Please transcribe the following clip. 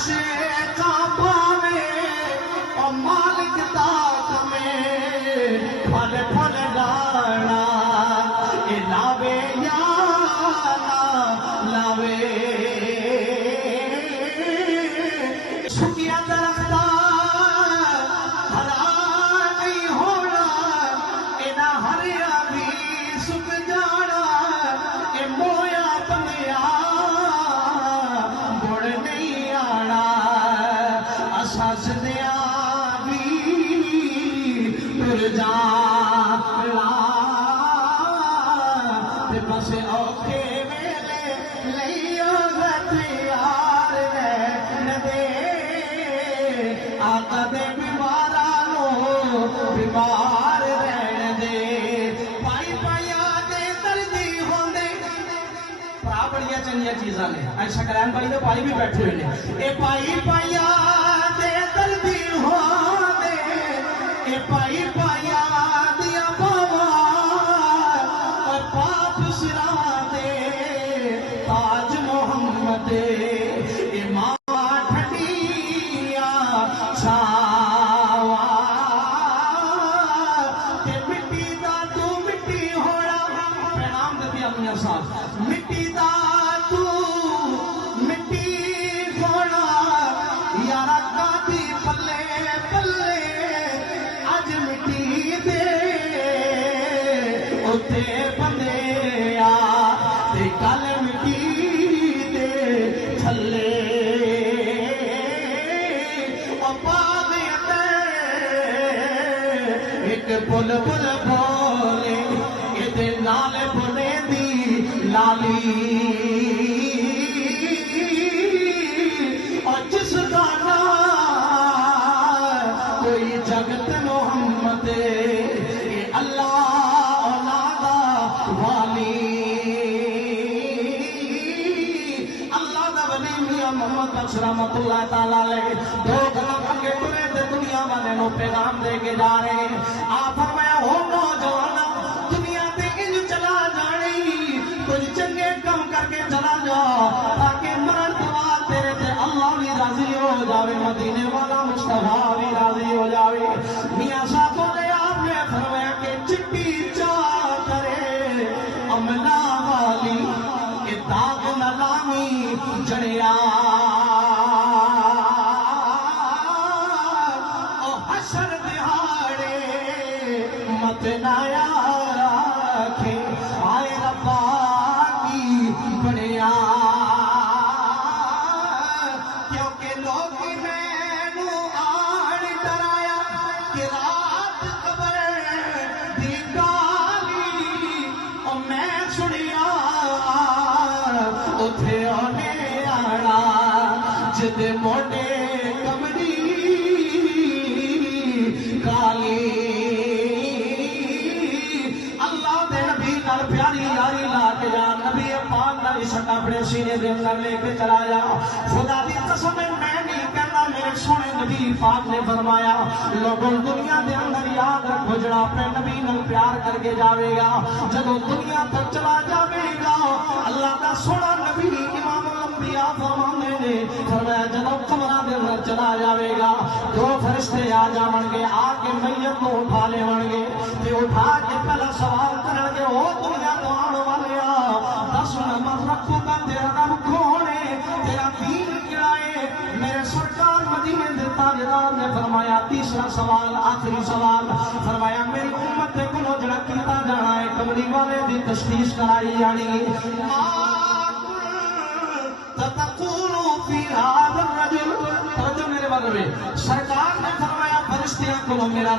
نشے کا پاوے او مالک داد میں پھل پھل لانا اے لاوے یا نہ لاوے سکیا درختہ ہرا نہیں ہونا اے نہ ہریا بھی سک جانا اے مویا بنیا مڑ نہیں آنا اساں سدیا بھی ٹر جانا تے بس اوکھے ویلے لئیو ہتھیار رہن دے آقا دے بیماراں بیمار رہن دے پائی پایا دے دردی ہوندے پرا بڑیاں چنگیاں چیزاں نے اچھا کلام بھائی دے پائی بھی بیٹھے ہوئے نے اے پائی پایا دے دردی ہوندے اے پائی پایا دیا باوا اور پاپ سرا دے تاج محمد اے ماں ٹھنڈیا چھاوا تے مٹی دا تو مٹی ہونا پیغام دے میاں صاحب مٹی دا تو مٹی ہونا یارا کاتی پلے پلے اج مٹی دے اتے بندے آ تے کل مٹی دے تھلے او باغ ایک پل پل بولے اے نال بنے دی لالی اور جس کا نام کوئی جگت محمد اے اللہ اولادا والی اللہ دا ولی میاں محمد بخش رحمت اللہ تعالیٰ علیہ دو قدم آگے ٹرے تے دنیا والے نو پیغام دے کے جا رہے ہیں آپ فرمایا ہو نوجوانا دنیا تے انج چلا جانی کچھ چنگے کم کر کے چلا جا تاکہ مرن تو بعد تیرے تے اللہ بھی راضی ہو جاوے مدینے والا مصطفیٰ بھی راضی ہو جاوے میاں صاحب نے آپ نے فرمایا کہ چٹی چاہ کرے امنا والی کہ داغ نہ لامی جڑیا او حشر دہاڑے مت نایا رکھے آئے ربا کی بڑیا کیونکہ لوگ مینو آن ڈرایا کہ رات قبر دی گالی او میں سنیا اتھے آنے آنا جد موڈے کمری کالی اللہ دے نبی نال پیاری یاری لا کے جا نبی پاک دا عشق اپنے سینے دے اندر لے کے چلا جا خدا دی قسم میں نہیں کہنا میرے سونے نبی پاک نے فرمایا لوگوں دنیا دے اندر یاد رکھو جڑا اپنے نبی نال پیار کر کے جاوے گا جدوں دنیا تک چلا جاوے گا اللہ دا سونا نبی امام الانبیاء فرماندے نے فرمایا جدوں قبراں دے اندر چلا جاوے گا دو فرشتے آ جاون گے آ کے میت کو اٹھا لیون گے تے اٹھا کے پہلا سوال کرن گے او دنیا تو آن والیا دس نمبر رکھو گا تیرا رب کون ہے تیرا دین کیا ہے میرے سرکار مدینے دے تاجدار نے فرمایا تیسرا سوال آخری سوال فرمایا میری امت دے کولوں جڑا کیتا جانا ہے کملی والے دی تشخیص کرائی جانی تقولوا في هذا الرجل میرے بارے میں سرکار نے فرمایا فرشتیاں کو میرا